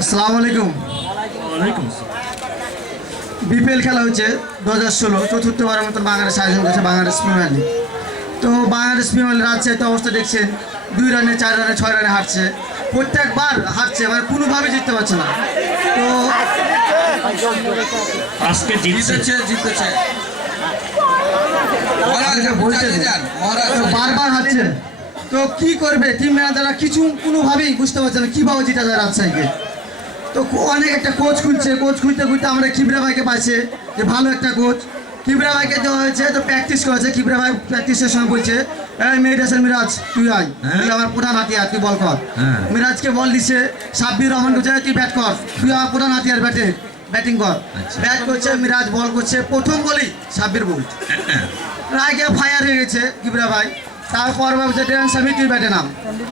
আসসালামু আলাইকুম। বিপিএল খেলা হচ্ছে 2016 চতুর্থবারের মতন বাংলাদেশ আয়োজন করেছে বাংলাদেশ প্রিমিয়ার লিগ। তো বাংলাদেশ প্রিমিয়ার লিগ রাজশাহীতে অবস্থা দেখছেন, 2 রানে 4 রানে 6 রানে হারছে, প্রত্যেকবার হারছে, মানে কোনোভাবে জিততে পারছে না। তো আজকে জিতেছে বারবার হারছে। তো কি করবে টিম ম্যানেজাররা, কিছু কোনোভাবেই বুঝতে পারছে না কীভাবে জিতা যায় রাজশাহীকে। তো অনেক একটা কোচ খুঁজছে, কোচ খুঁজতে খুঁজতে আমরা কিবরা ভাইকে পাইছে, যে ভালো একটা কোচ। কিবরা ভাইকে দেওয়া হয়েছে, তো প্র্যাকটিস করেছে। কিবরা ভাই প্র্যাকটিসের সময় বলছে, এই মিরাজ তুই আয়, তুই আমার প্রধান হাতিয়ার, তুই বল কর। মিরাজকে বল দিছে, সাব্বির রহমান বলছে তুই ব্যাট কর, তুই আমার প্রধান হাতিয়ার, ব্যাটিং কর। ব্যাট করছে মিরাজ, বল করছে, প্রথম বলেই সাব্বির বল, রায়কে ফায়ার হয়ে গেছে কিবরা ভাই। তারপর ভাবছে টেন সামি তুই ব্যাটে নাম।